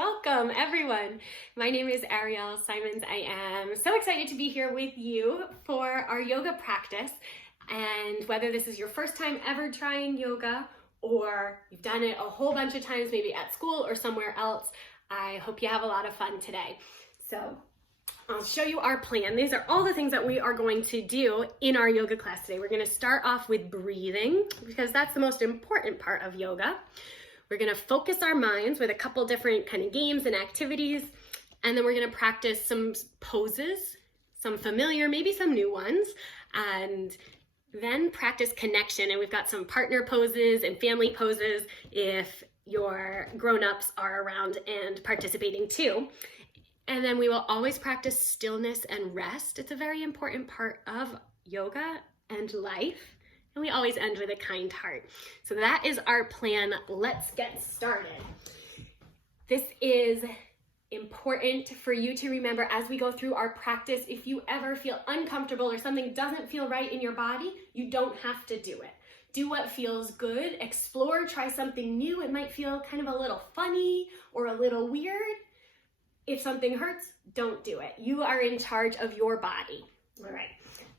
welcome everyone. My name is Arielle Simons. I am so excited to be here with you for our yoga practice. And whether this is your first time ever trying yoga or you've done it a whole bunch of times, maybe at school or somewhere else, I hope you have a lot of fun today. So I'll show you our plan. These are all the things that we are going to do in our yoga class today. We're going to start off with breathing because that's the most important part of yoga. We're going to focus our minds with a couple different kind of games and activities, and then we're going to practice some poses, some familiar, maybe some new ones, and then practice connection. And we've got some partner poses and family poses if your grown-ups are around and participating too. And then we will always practice stillness and rest. It's a very important part of yoga and life. And we always end with a kind heart. So that is our plan. Let's get started. This is important for you to remember as we go through our practice. If you ever feel uncomfortable or something doesn't feel right in your body, you don't have to do it. Do what feels good. Explore, try something new. It might feel kind of a little funny or a little weird. If something hurts, don't do it. You are in charge of your body. All right.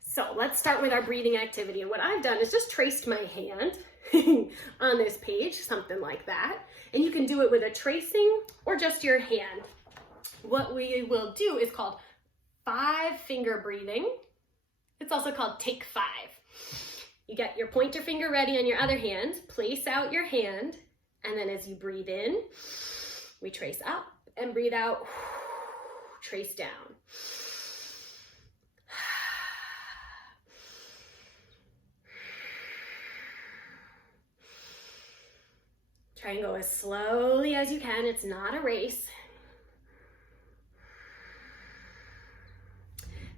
So let's start with our breathing activity. And what I've done is just traced my hand on this page, something like that. And you can do it with a tracing or just your hand. What we will do is called 5-finger breathing. It's also called take 5. You get your pointer finger ready on your other hand, place out your hand, and then as you breathe in, we trace up and breathe out, trace down. Try and go as slowly as you can. It's not a race.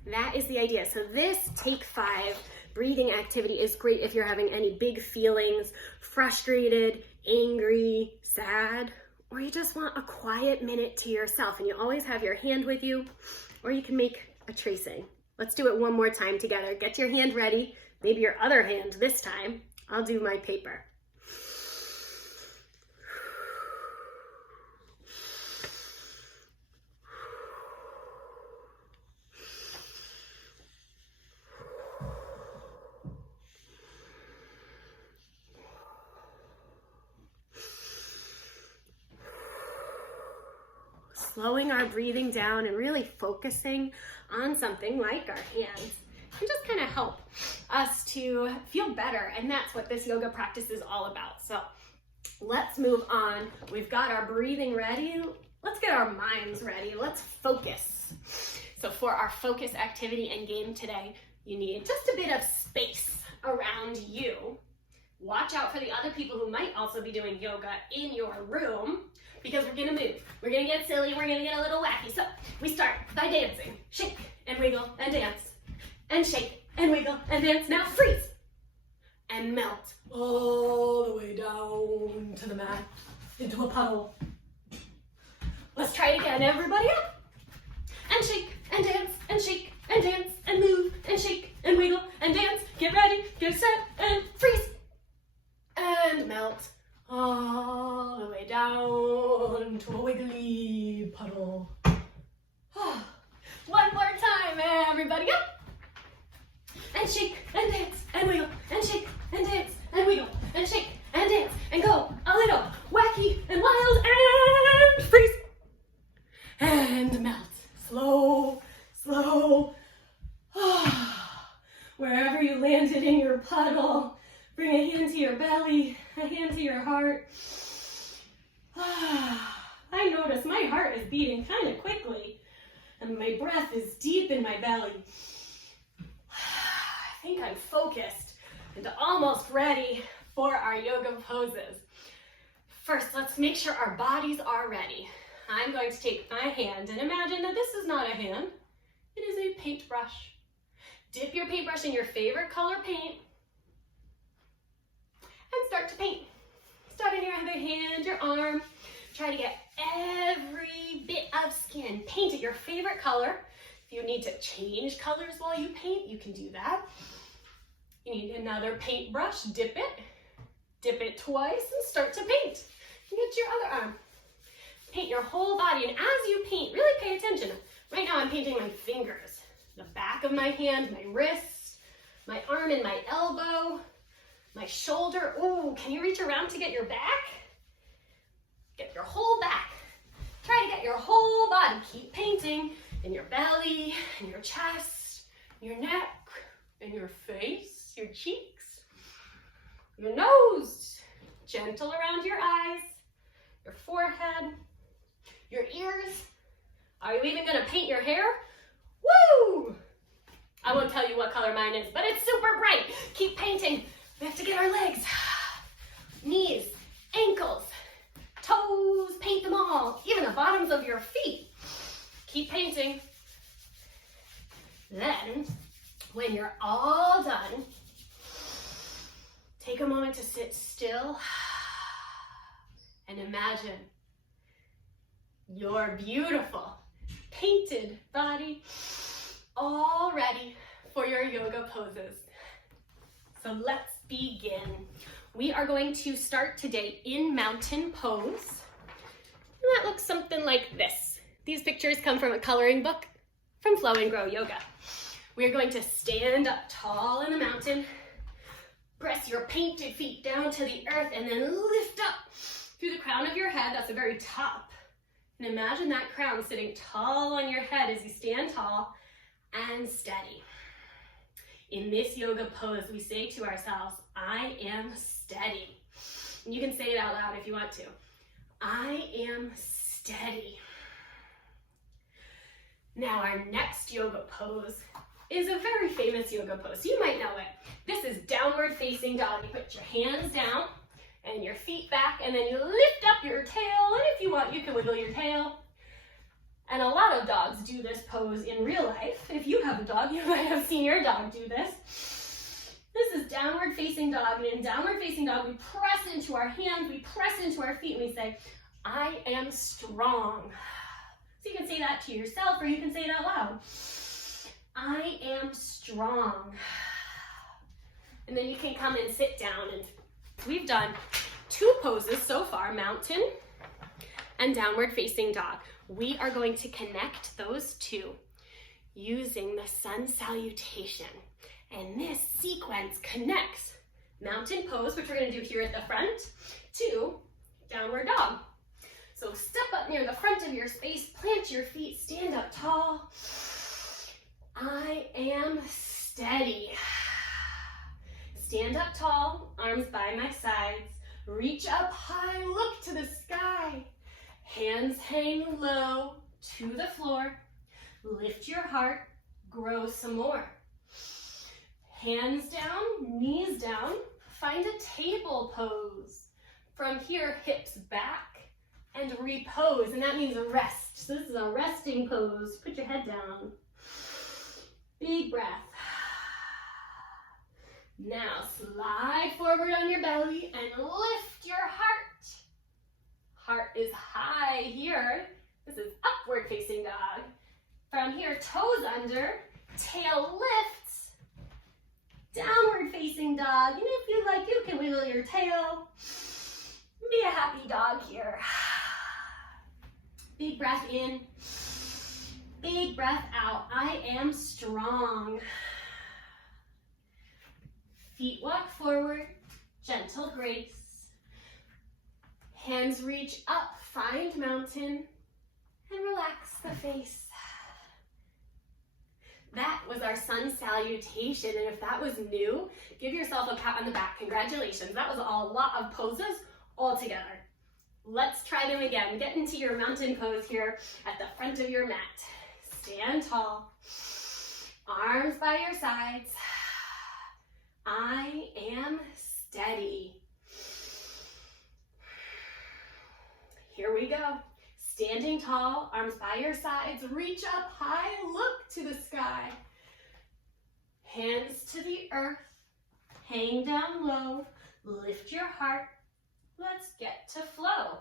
That is the idea. So this take 5 breathing activity is great if you're having any big feelings, frustrated, angry, sad, or you just want a quiet minute to yourself and you always have your hand with you, or you can make a tracing. Let's do it one more time together. Get your hand ready, maybe your other hand this time. I'll do my paper. Slowing our breathing down and really focusing on something like our hands can just kind of help us to feel better. And that's what this yoga practice is all about. So let's move on. We've got our breathing ready. Let's get our minds ready. Let's focus. So for our focus activity and game today, you need just a bit of space around you. Watch out for the other people who might also be doing yoga in your room, because we're gonna move. We're gonna get silly, we're gonna get a little wacky. So we start by dancing. Shake and wiggle and dance. And shake and wiggle and dance. Now freeze and melt all the way down to the mat, into a puddle. Let's try it again, everybody up. And shake and dance and shake and dance and move and shake and wiggle and dance. Get ready, get set and freeze. And melt all the way down to a wiggly puddle. One more time, everybody up. And shake and dance and wiggle and shake and dance and wiggle and shake and dance and go a little wacky and wild and freeze. And melt. Slow, slow. Wherever you landed in your puddle, bring a hand to your belly, a hand to your heart. I notice my heart is beating kind of quickly and my breath is deep in my belly. I think I'm focused and almost ready for our yoga poses. First, let's make sure our bodies are ready. I'm going to take my hand and imagine that this is not a hand, it is a paintbrush. Dip your paintbrush in your favorite color paint and start to paint. Start in your other hand, your arm. Try to get every bit of skin. Paint it your favorite color. If you need to change colors while you paint, you can do that. You need another paintbrush. Dip it twice, and start to paint. And get your other arm. Paint your whole body, and as you paint, really pay attention. Right now I'm painting my fingers, the back of my hand, my wrist, my arm and my elbow, my shoulder. Ooh, can you reach around to get your back? Get your whole back. Try to get your whole body. Keep painting in your belly, in your chest, your neck, in your face, your cheeks, your nose, gentle around your eyes, your forehead, your ears. Are you even gonna paint your hair? Woo! I won't tell you what color mine is, but it's super bright. Keep painting. We have to get our legs, knees, ankles, toes, paint them all, even the bottoms of your feet. Keep painting. Then, when you're all done, take a moment to sit still and imagine your beautiful painted body all ready for your yoga poses. So let's begin. We are going to start today in mountain pose. And that looks something like this. These pictures come from a coloring book from Flow and Grow Yoga. We are going to stand up tall in the mountain, press your painted feet down to the earth, and then lift up through the crown of your head. That's the very top. And imagine that crown sitting tall on your head as you stand tall and steady. In this yoga pose, we say to ourselves, I am steady. And you can say it out loud if you want to. I am steady. Now our next yoga pose is a very famous yoga pose. You might know it. This is downward facing dog. You put your hands down and your feet back, and then you lift up your tail, and if you want, you can wiggle your tail. And a lot of dogs do this pose in real life. If you have a dog, you might have seen your dog do this. This is downward facing dog, and in downward facing dog, we press into our hands, we press into our feet, and we say, I am strong. So you can say that to yourself, or you can say it out loud. I am strong. And then you can come and sit down, and we've done 2 poses so far, mountain and downward facing dog. We are going to connect those 2 using the sun salutation. And this sequence connects mountain pose, which we're going to do here at the front, to downward dog. So step up near the front of your space, plant your feet, stand up tall. I am steady. Stand up tall, arms by my sides. Reach up high, look to the sky. Hands hang low to the floor. Lift your heart, grow some more. Hands down, knees down. Find a table pose. From here, hips back and repose, and that means a rest. So this is a resting pose. Put your head down. Big breath. Now slide forward on your belly and lift your heart. Heart is high here. This is upward facing dog. From here, toes under, tail lifts. Downward facing dog. And if you like, you can wiggle your tail. Be a happy dog here. Big breath in. Big breath out. I am strong. Feet walk forward, gentle grace. Hands reach up, find mountain, and relax the face. That was our sun salutation, and if that was new, give yourself a pat on the back. Congratulations, that was a lot of poses all together. Let's try them again. Get into your mountain pose here at the front of your mat. Stand tall, arms by your sides. I am steady. Here we go. Standing tall, arms by your sides, reach up high, look to the sky. Hands to the earth, hang down low, lift your heart. Let's get to flow.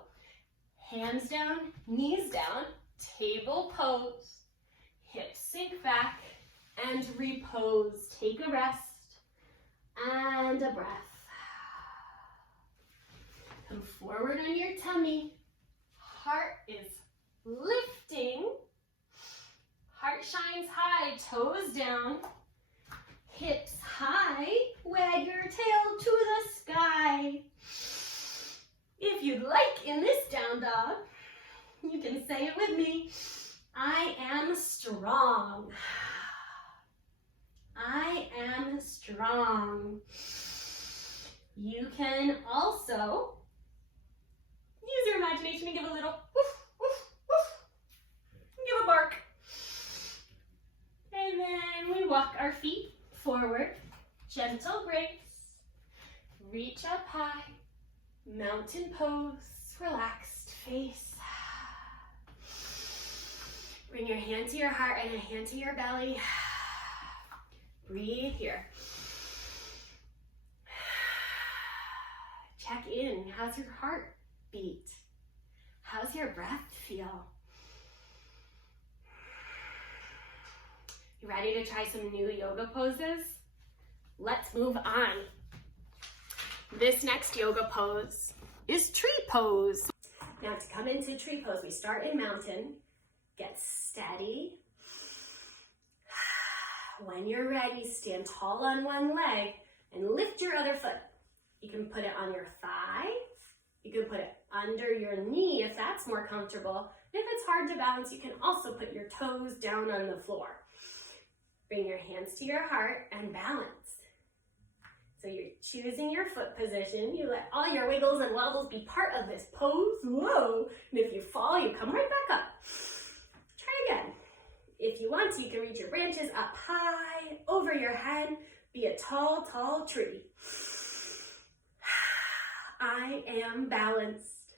Hands down, knees down, table pose. Hips sink back and repose. Take a rest. And a breath. Come forward on your tummy. heart is lifting. Heart shines high, toes down, hips high, wag your tail to the sky. If you'd like in this down dog, you can say it with me. I am strong. I am strong. You can also use your imagination and give a little woof, woof, woof. Give a bark. And then we walk our feet forward. Gentle grace. Reach up high. Mountain pose. Relaxed face. Bring your hand to your heart and a hand to your belly. Breathe here. Check in. How's your heart beat? How's your breath feel? You ready to try some new yoga poses? Let's move on. This next yoga pose is tree pose. Now to come into tree pose, we start in mountain. Get steady. When you're ready, stand tall on one leg and lift your other foot. You can put it on your thigh. You can put it under your knee if that's more comfortable. If it's hard to balance, you can also put your toes down on the floor. Bring your hands to your heart and balance. So you're choosing your foot position. You let all your wiggles and wobbles be part of this pose. Whoa! And if you fall, you come right back up. Try again. If you want to, you can reach your branches up high, over your head. Be a tall, tall tree. I am balanced.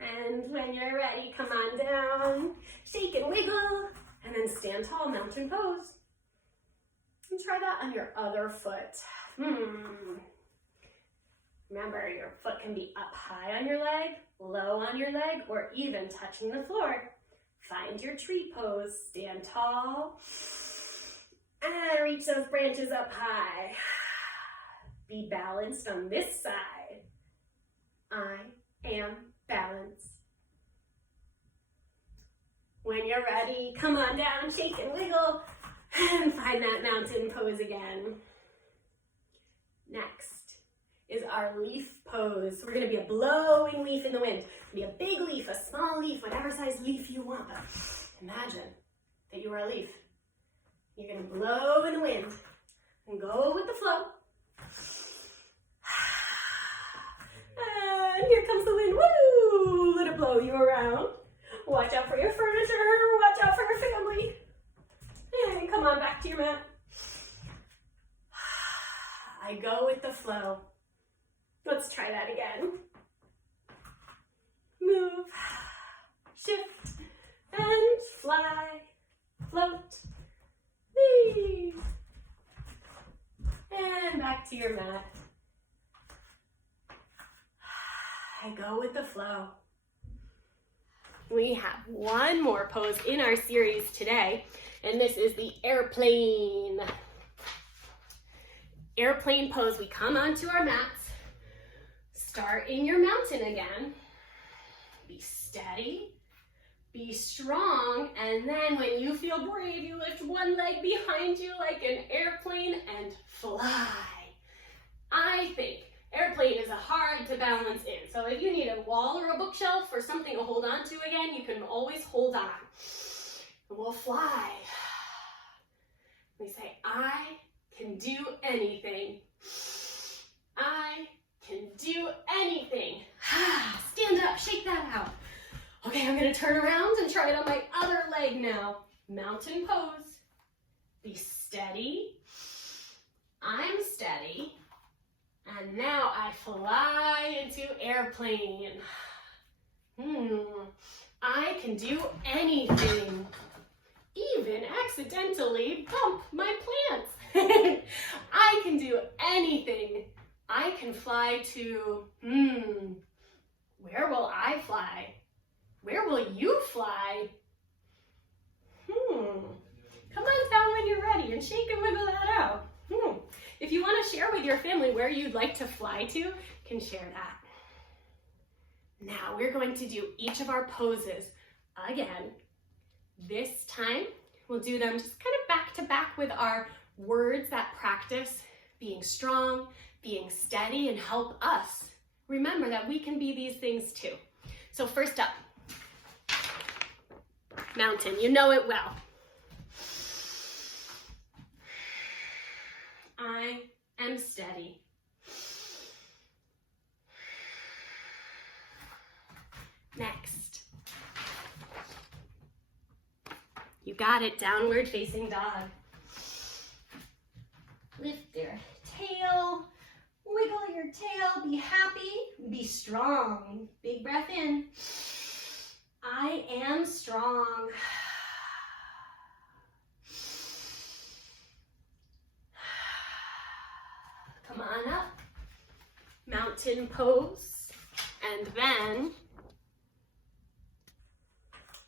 And when you're ready, come on down. Shake and wiggle. And then stand tall, mountain pose. And try that on your other foot. Remember, your foot can be up high on your leg, low on your leg, or even touching the floor. Find your tree pose. Stand tall. And reach those branches up high. Be balanced on this side. I am balanced. When you're ready, come on down, shake and wiggle, and find that mountain pose again. Next is our leaf pose. We're gonna be a blowing leaf in the wind. Be a big leaf, a small leaf, whatever size leaf you want. But imagine that you are a leaf. You're gonna blow in the wind and go with the flow. And here comes the wind. Woo! Let it blow you around. Watch out for your furniture. Watch out for your family. And come on back to your mat. I go with the flow. Let's try that again. Move, shift, and fly, float, leave. And back to your mat. I go with the flow. We have one more pose in our series today, and this is the airplane. Airplane pose. We come onto our mats, start in your mountain again. Be steady, be strong, and then when you feel brave, you lift one leg behind you like an airplane and fly. I think airplane is hard to balance in, so if you need a wall or a bookshelf or something to hold on to again, you can always hold on. And we'll fly. We say, I can do anything. I can do anything. Stand up, shake that out. Okay, I'm gonna turn around and try it on my other leg now. Mountain pose. Be steady. I'm steady. And now I fly into airplane. I can do anything. Even accidentally bump my plants. I can do anything. I can fly to, where will I fly? Where will you fly? Come on down when you're ready and shake and wiggle that out. If you want to share with your family where you'd like to fly to, you can share that. Now we're going to do each of our poses again. This time we'll do them just kind of back to back with our words that practice being strong, being steady, and help us remember that we can be these things too. So first up, mountain, you know it well. I am steady. Next. You got it, downward facing dog. Lift your tail, wiggle your tail, be happy, be strong. Big breath in. I am strong. Come on up. Mountain pose. And then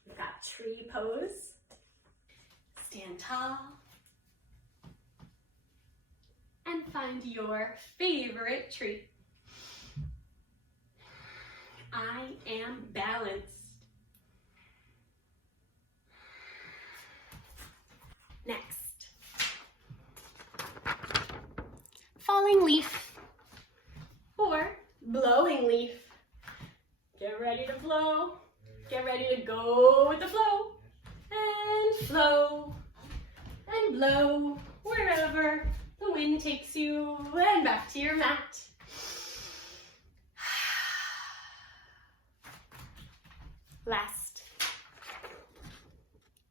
we've got tree pose. Stand tall. And find your favorite tree. I am balanced. Next. Falling leaf or blowing leaf. Get ready to blow. Get ready to go with the flow. And flow. And blow wherever the wind takes you, and back to your mat. Last.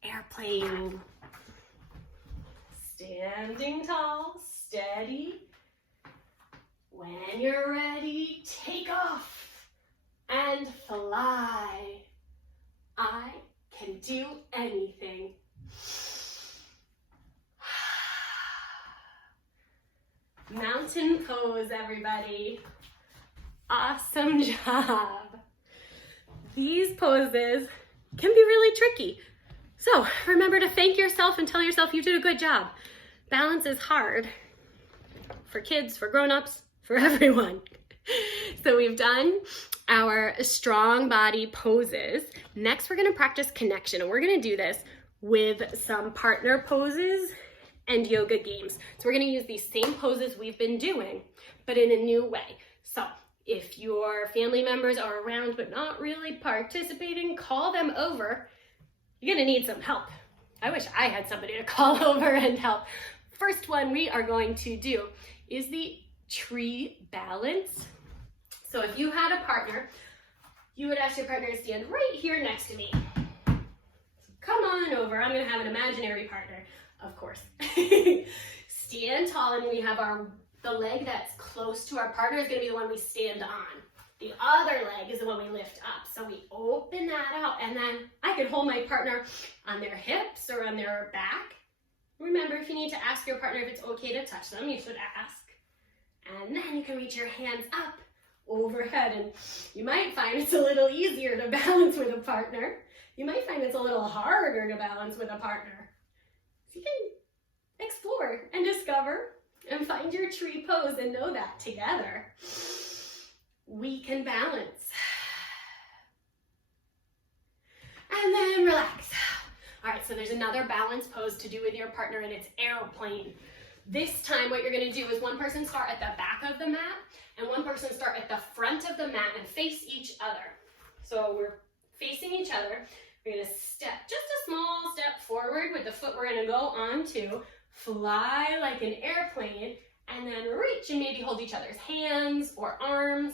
Airplane. Standing tall, steady. When you're ready, take off and fly. I can do anything. Mountain pose, everybody. Awesome job. These poses can be really tricky. So remember to thank yourself and tell yourself you did a good job. Balance is hard for kids, for grown-ups, for everyone. So we've done our strong body poses. Next, we're gonna practice connection, and we're gonna do this with some partner poses and yoga games. So we're gonna use these same poses we've been doing, but in a new way. So if your family members are around but not really participating, call them over. You're gonna need some help. I wish I had somebody to call over and help. First one we are going to do is the tree balance. So if you had a partner, you would ask your partner to stand right here next to me. So come on over. I'm gonna have an imaginary partner, of course. Stand tall, and we have the leg that's close to our partner is gonna be the one we stand on. The other leg is the one we lift up. So we open that out, and then I can hold my partner on their hips or on their back. Remember, if you need to ask your partner if it's okay to touch them, you should ask. And then you can reach your hands up overhead, and you might find it's a little easier to balance with a partner. You might find it's a little harder to balance with a partner. So you can explore and discover and find your tree pose and know that together we can balance. And then relax. All right, so there's another balance pose to do with your partner, and it's airplane. This time what you're gonna do is one person start at the back of the mat and one person start at the front of the mat and face each other. So we're facing each other. We're gonna step, just a small step forward with the foot we're gonna go on to, fly like an airplane, and then reach and maybe hold each other's hands or arms,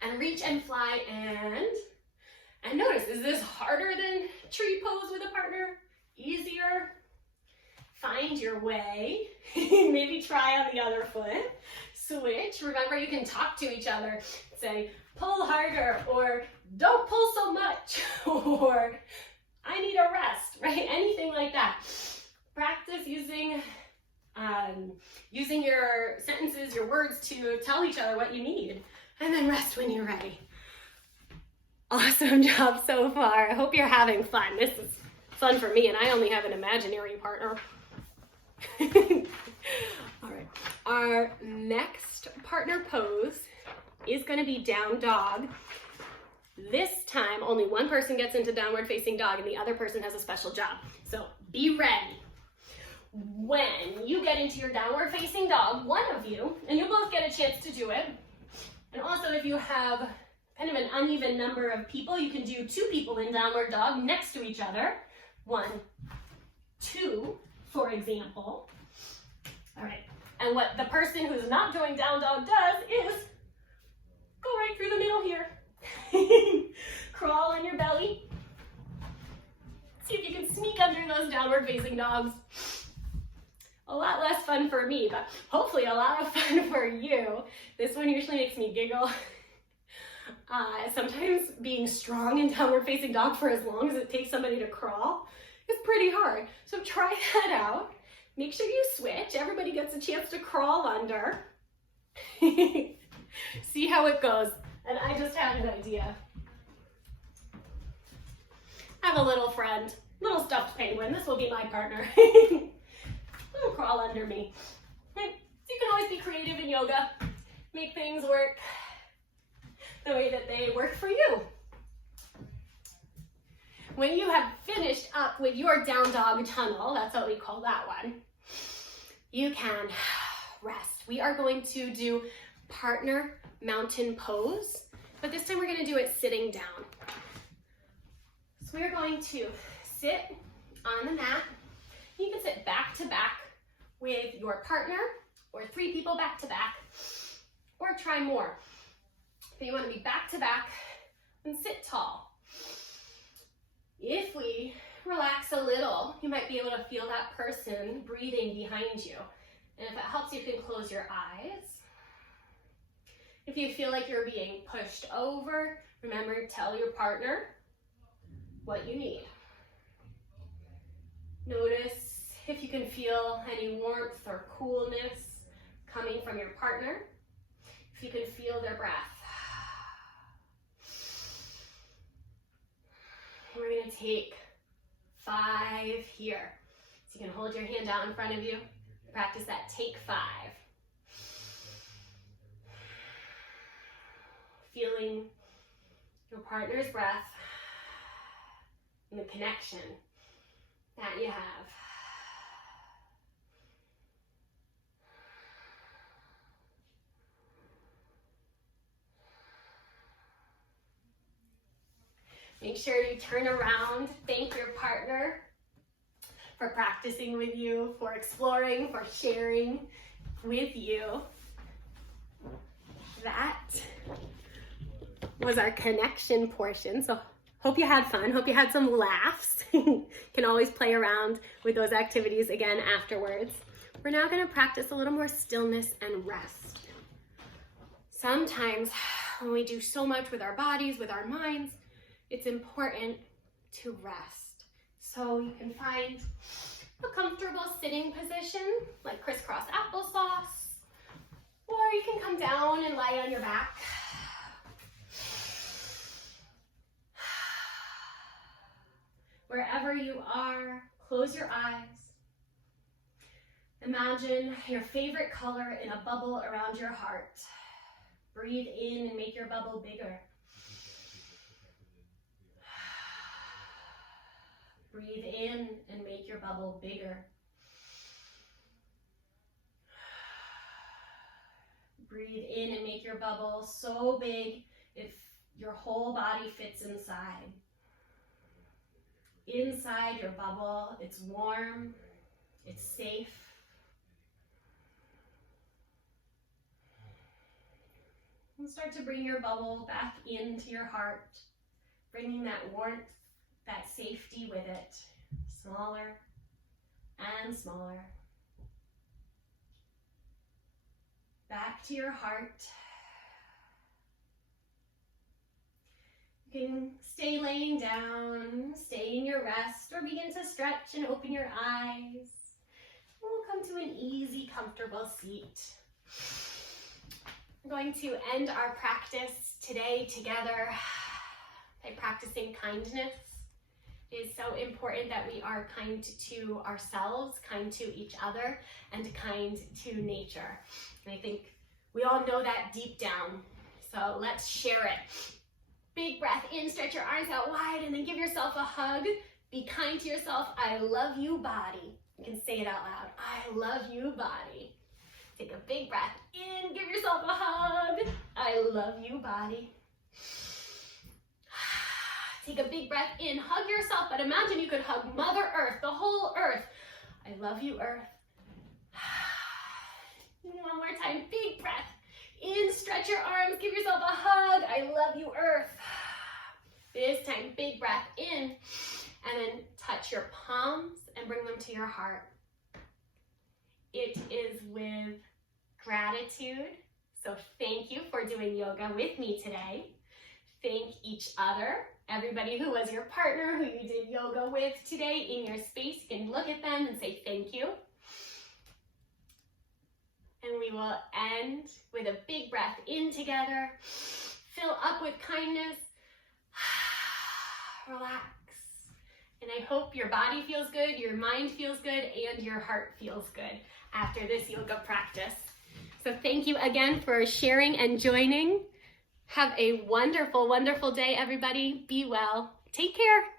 and reach and fly, and notice, is this harder than tree pose with a partner? Easier? Find your way. Maybe try on the other foot. Switch. Remember, you can talk to each other. Say, pull harder, or don't pull so much, or I need a rest, right? Anything like that. Practice using your sentences, your words to tell each other what you need, and then rest when you're ready. Awesome job so far. I hope you're having fun. This is fun for me, and I only have an imaginary partner. All right, our next partner pose is going to be down dog. This time, only one person gets into downward facing dog and the other person has a special job. So be ready. When you get into your downward facing dog, one of you, and you'll both get a chance to do it. And also if you have kind of an uneven number of people, you can do 2 people in downward dog next to each other. 1, 2, for example. All right. And what the person who's not doing down dog does is go right through the middle here. Crawl on your belly. See if you can sneak under those downward facing dogs. A lot less fun for me, but hopefully a lot of fun for you. This one usually makes me giggle. Sometimes being strong in downward facing dog for as long as it takes somebody to crawl is pretty hard. So try that out. Make sure you switch. Everybody gets a chance to crawl under. See how it goes. And I just had an idea. I have a little friend, little stuffed penguin. This will be my partner. He'll crawl under me. So you can always be creative in yoga. Make things work the way that they work for you. When you have finished up with your down dog tunnel, that's what we call that one, you can rest. We are going to do partner mountain pose, but this time we're going to do it sitting down. So we're going to sit on the mat. You can sit back to back with your partner, or 3 people back to back, or try more. But you want to be back to back and sit tall. If we relax a little, you might be able to feel that person breathing behind you. And if it helps, you can close your eyes. If you feel like you're being pushed over, remember to tell your partner what you need. Notice if you can feel any warmth or coolness coming from your partner. If you can feel their breath. We're going to take 5 here. So you can hold your hand out in front of you. Practice that take 5. Feeling your partner's breath and the connection that you have. Make sure you turn around, thank your partner for practicing with you, for exploring, for sharing with you. That was our connection portion. So hope you had fun, hope you had some laughs. Can always play around with those activities again afterwards. We're now going to practice a little more stillness and rest. Sometimes when we do so much with our bodies, with our minds, it's important to rest. So you can find a comfortable sitting position, like crisscross applesauce, or you can come down and lie on your back. Wherever you are, close your eyes. Imagine your favorite color in a bubble around your heart. Breathe in and make your bubble bigger. Breathe in and make your bubble bigger. Breathe in and make your bubble so big if your whole body fits inside. Inside your bubble, it's warm, it's safe. And start to bring your bubble back into your heart, bringing that warmth, that safety with it, smaller and smaller. Back to your heart. You can stay laying down, stay in your rest, or begin to stretch and open your eyes. We'll come to an easy, comfortable seat. We're going to end our practice today together by practicing kindness. It is so important that we are kind to ourselves, kind to each other, and kind to nature. And I think we all know that deep down. So let's share it. Big breath in, stretch your arms out wide, and then give yourself a hug. Be kind to yourself. I love you, body. You can say it out loud. I love you, body. Take a big breath in, give yourself a hug. I love you, body. Take a big breath in, hug yourself, but imagine you could hug Mother Earth, the whole earth. I love you, Earth. One more time, big breath in, stretch your arms, give yourself a hug. I love you, Earth. This time, big breath in, and then touch your palms and bring them to your heart. It is with gratitude. So thank you for doing yoga with me today. Thank each other, everybody who was your partner, who you did yoga with today in your space. You can look at them and say thank you. And we will end with a big breath in together. Fill up with kindness. Relax. And I hope your body feels good, your mind feels good, and your heart feels good after this yoga practice. So thank you again for sharing and joining. Have a wonderful, wonderful day, everybody. Be well. Take care.